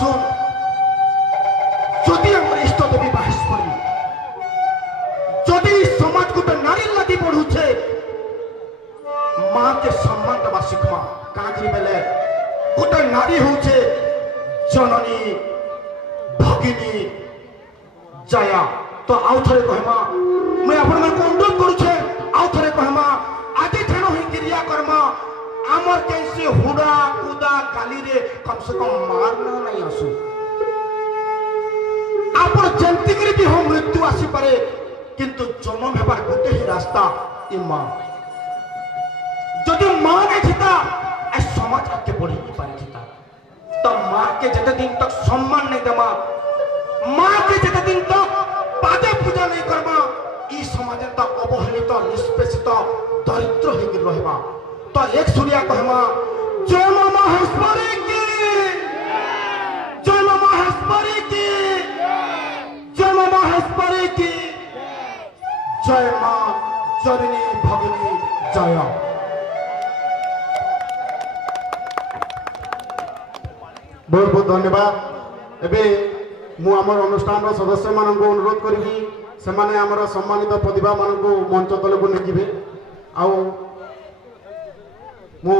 আসুন যদি আমার ইষ্ট দেবী বাহেশ্বরী যদি সমাজ গোটে নারী লাগি পড়ুছে माँ के सम्मान दबा शिखमा काजी बेले गोटे नारी होचे जननी भगिनी जया तो आउ थरे कहमा मैं अपन मन को अनुरोध करू छे आउ थरे कहमा आदि थेनो ही क्रिया कर्म आमर कैसे हुड़ा कूदा गाली रे कम से कम मारना नहीं आसु आपण जंती करी भी हो मृत्यु आसी पारे किंतु जन्म हेबार गोटे ही रास्ता ई माँ जदि माँ नहीं थीता ए समाज आगे बढ़ी नहीं पारी थीता तो माँ के जितने दिन तक सम्मान नहीं देमा माँ के जितने दिन तक पादे पूजा नहीं करमा ई समाज तक अवहेलित निष्पेषित दरिद्र होकर रहबा तो एक सूर्या कहमा जय माँ महेश्वरी की जय माँ महेश्वरी की जय माँ महेश्वरी की जय माँ जननी भगिनी जया बहुत बहुत धन्यवाद एबे मु आमर अनुष्ठान सदस्य मान को अनुरोध करी से माने आमर सम्मानित प्रतिभा मान को मंच तल को नेकिबे आउ मु